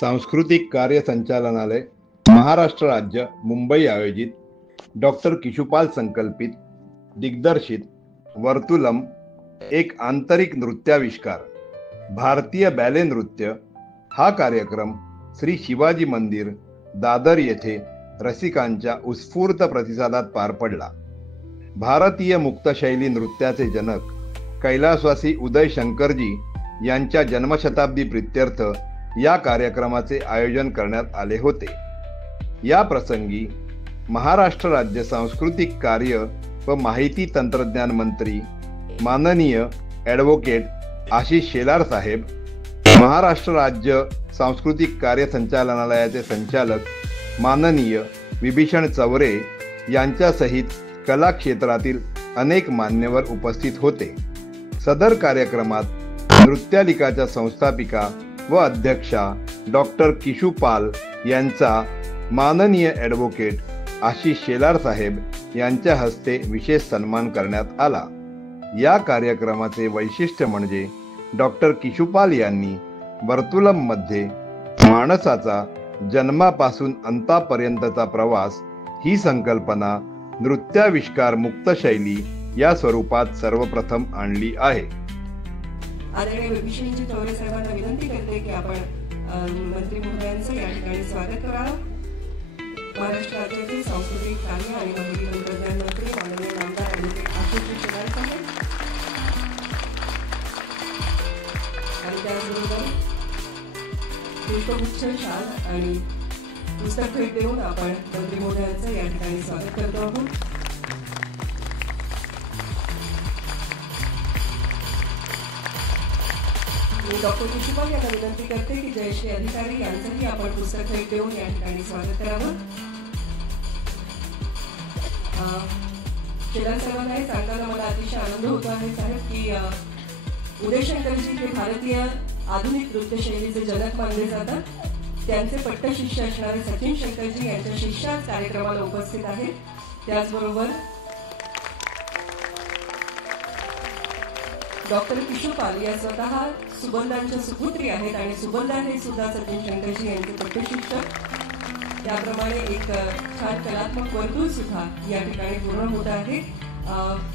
सांस्कृतिक कार्य संचालनालय महाराष्ट्र राज्य मुंबई आयोजित डॉक्टर किशुपाल संकल्पित दिग्दर्शित वर्तुलम एक आंतरिक नृत्याविष्कार भारतीय बॅले नृत्य हा कार्यक्रम श्री शिवाजी मंदिर दादर येथे रसिकांच्या उत्स्फूर्त प्रतिसादात पार पडला। भारतीय मुक्तशैली नृत्याचे जनक कैलासवासी उदय शंकरजी यांच्या जन्मशताब्दी प्रित्यर्थ या कार्यक्रमाचे आयोजन करण्यात आले होते। या प्रसंगी महाराष्ट्र राज्य सांस्कृतिक कार्य व माहिती तंत्रज्ञान मंत्री माननीय ॲडव्होकेट आशिष शेलार साहेब, महाराष्ट्र राज्य सांस्कृतिक कार्य संचालनालयाचे संचालक माननीय विभीषण चौरे यांच्यासहित कला क्षेत्रातील अनेक मान्यवर उपस्थित होते। सदर कार्यक्रमात नृत्यालिकाच्या संस्थापिका व अध्यक्षा डॉक्टर किशुपाल यांचा माननीय ॲडव्होकेट आशिष शेलार साहेब यांच्या हस्ते विशेष सन्मान करण्यात आला। या कार्यक्रमाचे वैशिष्ट्य म्हणजे डॉक्टर किशुपाल यांनी वर्तुलममध्ये माणसाचा जन्मापासून अंतापर्यंतचा प्रवास ही संकल्पना नृत्याविष्कार मुक्तशैली या स्वरूपात सर्वप्रथम आणली आहे। आदरणीय विभीषणजी चौरे साहेबांना विनंती करते की आपण मंत्री महोदयांचं या ठिकाणी स्वागत करावं। महाराष्ट्र राज्याचे सांस्कृतिक कार्य आणि माहिती तंत्रज्ञान मंत्री माननीय नामदार ॲडव्होकेट आशिष शेलार साहेब आणि त्याचबरोबर पुष्पगुच्छ शाल आणि पुस्तक भेट देऊन आपण मंत्री महोदयांचं या ठिकाणी स्वागत करतो आहोत। मी डॉक्टर किशुपाल यांना विनंती करते की जयश्री अधिकारी यांचंही आपण पुस्तक भेट देऊन या ठिकाणी स्वागत करावं। शेलार साहेबांना हे सांगताना मला अतिशय आनंद होतो आहे साहेब की उदय शंकरजी हे भारतीय आधुनिक नृत्यशैलीचे जनक मानले जातात। त्यांचे पट्टशिष्य असणारे सचिन शंकरजी यांच्या शिष्याच कार्यक्रमाला उपस्थित आहेत। त्याचबरोबर डॉक्टर किशुपाल या स्वतः सुबंधांच्या सुपुत्री आहेत आणि सुबंधा हे सुद्धा सचिन शंकरजी यांचे पट्टशिष्य। त्याप्रमाणे एक छान कलात्मक वर्तुळ सुद्धा या ठिकाणी पूर्ण होत आहे।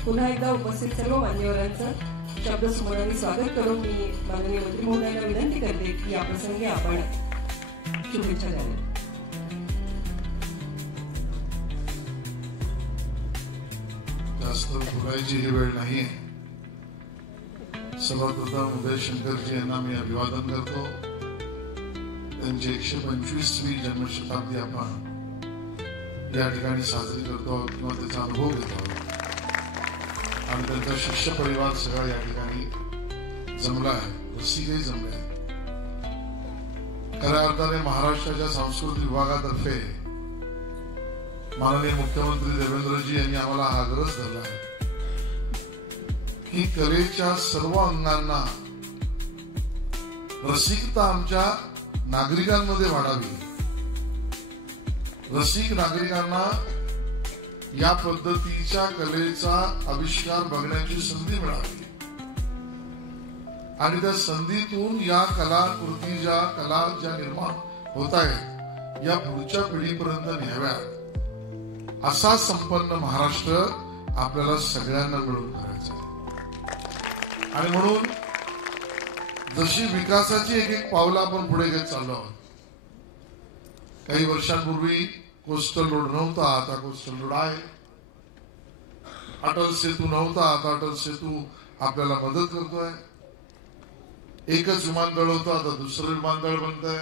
पुन्हा एकदा उपस्थित सर्व मान्यवरांचं शब्दसुमनाने स्वागत करून मी माननीय मंत्री महोदयांना विनंती करते की या प्रसंगी आपण शुभेच्छा द्याव्या। जास्त बोलायची ही वेळ नाहीये। सर्वप्रथम उदय शंकरजी यांना मी अभिवादन करतो। त्यांची 125वी जन्मशताब्दी आपण या ठिकाणी साजरी करतो किंवा त्याचा अनुभव घेतो आणि त्यांचा शिष्य परिवार सगळा या ठिकाणी जमला आहे, रसिकही जमले आहे। खऱ्या अर्थाने महाराष्ट्राच्या सांस्कृतिक विभागातर्फे माननीय मुख्यमंत्री देवेंद्रजी यांनी आम्हाला हा आग्रह धरला आहे की कलेच्या सर्व अंगांना रसिकता आमच्या नागरिकांमध्ये वाढावी। रसिक नागरिकांना या पद्धतीच्या कलेचा आविष्कार बघण्याची संधी मिळावी आणि त्या संधीतून या कलाकृती कला ज्या निर्माण होत आहेत या पुढच्या पिढीपर्यंत न्याव्यात असा संपन्न महाराष्ट्र आपल्याला सगळ्यांना मिळून करायचा आहे। आणि म्हणून जशी विकासाची एक एक पावलं आपण पुढे घेत चाललो आहोत। काही वर्षांपूर्वी कोस्टल रोड नव्हता, आता कोस्टल रोड आहे। अटल सेतू नव्हता, आता अटल सेतू आपल्याला मदत करतोय। एकच विमानतळ होतं, आता दुसरं विमानतळ बनतंय।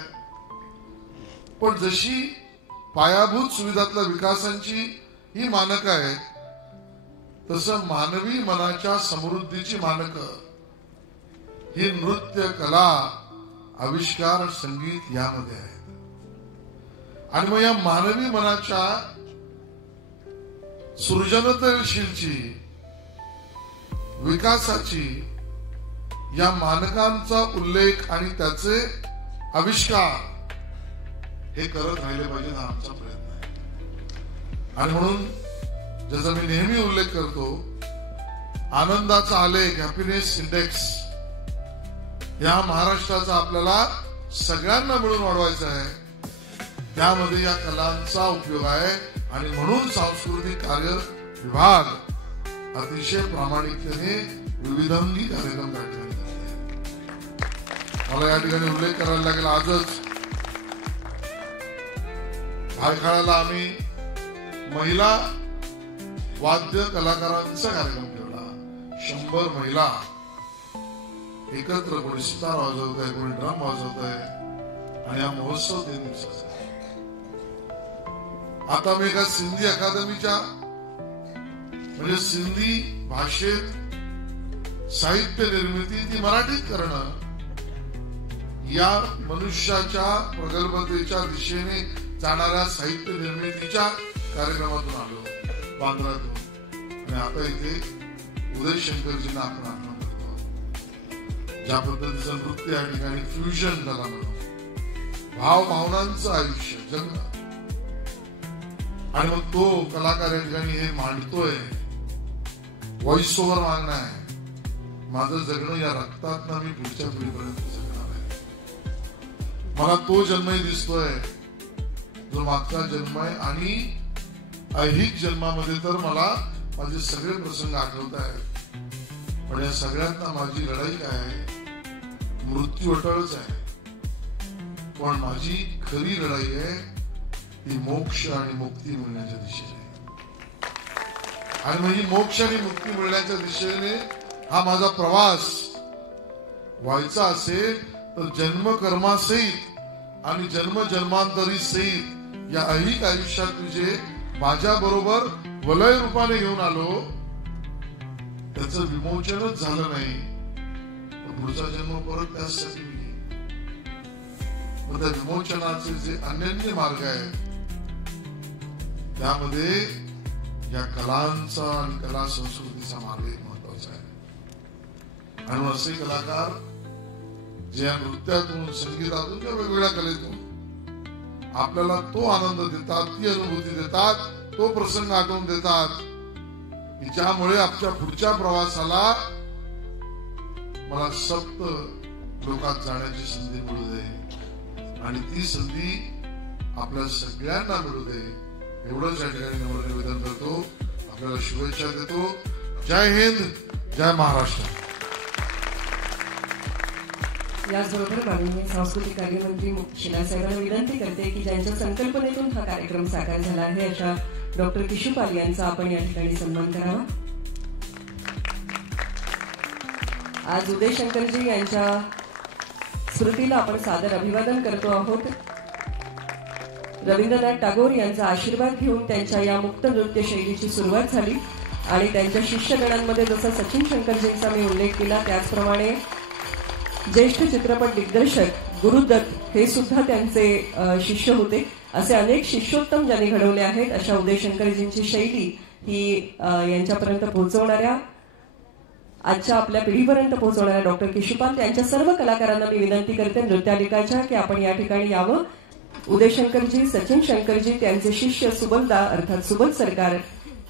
पण जशी पायाभूत सुविधातल्या विकासांची ही मानक आहेत, तसं मानवी मनाच्या समृद्धीची मानक ही नृत्य, कला, आविष्कार, संगीत यामध्ये आहेत। आणि मग या मानवी मनाच्या सृजनशीलची विकासाची या मानकांचा उल्लेख आणि त्याचे आविष्कार हे करत राहिले पाहिजे हा आमचा प्रयत्न आहे। आणि म्हणून ज्याचा मी नेहमी उल्लेख करतो, आनंदाचा आलेख, हॅपीनेस इंडेक्स या महाराष्ट्राचा आपल्याला सगळ्यांना मिळून वाढवायचं आहे, त्यामध्ये या कलांचा उपयोग आहे. आणि म्हणून सांस्कृतिक कार्य विभाग अतिशय प्रामाणिकतेने विविधांगी कार्यक्रम करतात. मला या ठिकाणी उल्लेख करायला लागेल, आजच भायखळ्याला आम्ही महिला वाद्य कलाकारांचा कार्यक्रम ठेवला. 100 महिला एकत्र, कोणी सितार वाजवत आहे, कोणी ड्रम वाजवत आहे. आणि हा महोत्सव 3 दिवसाचा आहे. आता मी एका सिंधी अकादमीच्या म्हणजे सिंधी भाषेत साहित्य निर्मिती ती मराठीत करणं या मनुष्याच्या प्रगल्भतेच्या दिशेने जाणाऱ्या साहित्य निर्मितीच्या कार्यक्रमातून आलो, बांद्रातून. आणि आता इथे उदय शंकरजींना आपण आगमन करतो. ज्या पद्धतीचं नृत्य या ठिकाणी फ्युजन कला म्हणून भाव भावनांचं आयुष्य जगणं, आणि मग तो कलाकार या ठिकाणी हे मांडतोय. व्हॉइस ओव्हर मागणं आहे. माझं जगणं या रक्तात मी पुढच्या पिढीपर्यंत जगणार आहे. मला तो जन्मही दिसतोय जो मागचा जन्म आहे. आणि ऐहिक जन्मामध्ये तर मला माझे सगळे प्रसंग आठवत आहेत. पण या सगळ्यांना माझी लढाई काय आहे? मृत्यू अटळच आहे. पण माझी खरी लढाई आहे ती मोक्ष आणि मुक्ती मिळण्याच्या दिशेने. आणि म्हणजे मोक्ष आणि मुक्ती मिळण्याच्या दिशेने हा माझा प्रवास व्हायचा असेल तर जन्मकर्मासहित आणि जन्मजन्मांतरी सहित या ऐहिक आयुष्यात जे माझ्या बरोबर वलय रूपाने घेऊन आलो त्याचं विमोचनच झालं नाही तर पुढचा जन्म परत त्यासाठी मी. त्या विमोचनाचे जे अनन्य मार्ग आहेत त्यामध्ये या कलांचा आणि कला संस्कृतीचा मार्ग एक महत्वाचा आहे. आणि असे कलाकार जे या नृत्यातून, संगीतातून किंवा वेगवेगळ्या कलेतून आपल्याला तो आनंद देतात, ती अनुभूती देतात, तो प्रसंग आठवून देतात की ज्यामुळे आपल्या पुढच्या प्रवासाला मला सप्त लोकात जाण्याची संधी मिळू दे आणि ती संधी आपल्या सगळ्यांना मिळू दे एवढंच या ठिकाणी नम्र निवेदन करतो. आपल्याला शुभेच्छा देतो. जय हिंद, जय महाराष्ट्र. याचबरोबर माननीय सांस्कृतिक कार्यमंत्री शिलासाहेबांना विनंती करते की ज्यांच्या संकल्पनेतून हा कार्यक्रम साकार झाला आहे अशा डॉक्टर किशोपाल यांचा आपण या ठिकाणी सन्मान करावा. आज उदय शंकरजी यांच्या स्मृतीला आपण सादर अभिवादन करतो आहोत. रवींद्रनाथ टागोर यांचा आशीर्वाद घेऊन त्यांच्या या मुक्त नृत्य शैलीची सुरुवात झाली आणि त्यांच्या शिष्यगणांमध्ये जसा सचिन शंकरजींचा मी उल्लेख केला त्याचप्रमाणे ज्येष्ठ चित्रपट दिग्दर्शक गुरुदत्त हे सुद्धा त्यांचे शिष्य होते. असे अनेक शिष्योत्तम ज्यांनी घडवले आहेत अशा उदय शंकरजींची शैली ही यांच्यापर्यंत पोहोचवणाऱ्या आजच्या आपल्या पिढीपर्यंत पोहोचवणाऱ्या डॉक्टर किशोपाल त्यांच्या सर्व कलाकारांना मी विनंती करते नृत्यालिकाच्या की आपण या ठिकाणी यावं. उदय शंकरजी, सचिन शंकरजी, त्यांचे शिष्य सुबलदा अर्थात सुबल सरकार,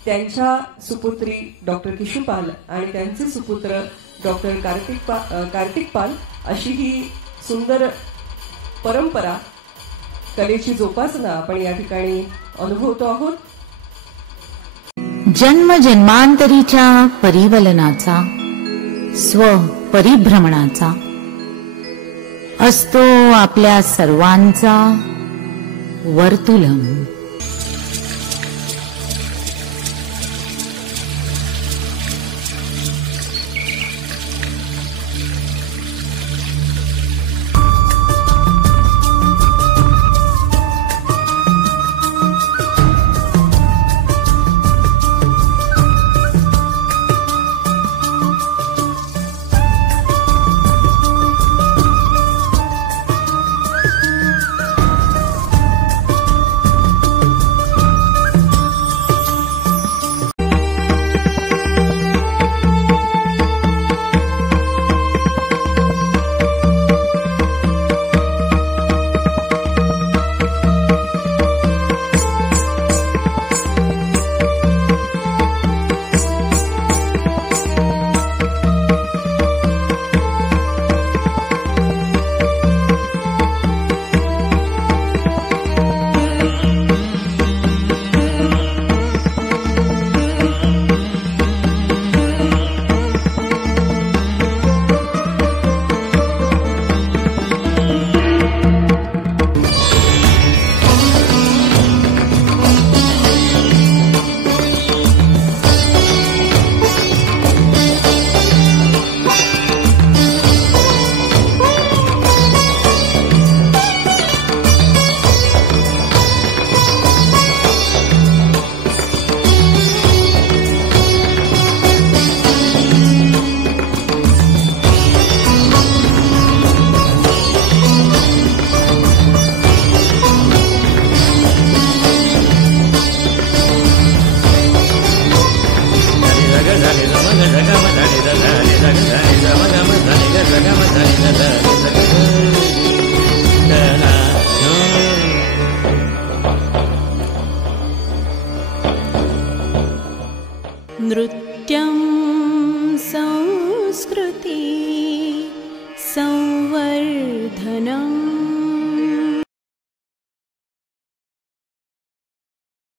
त्यांच्या सुपुत्री डॉक्टर किशोपाल आणि त्यांचे सुपुत्र डॉक्टर कार्तिक पाल अशी ही सुंदर परंपरा कलेची जोपासना आपण या ठिकाणी अनुभवतो आहोत. जन्म जन्मांतरीच्या परिवलनाचा स्वपरिभ्रमणाचा असतो आपल्या सर्वांचा वर्तुलम. नृत्यं संस्कृति संवर्धनम्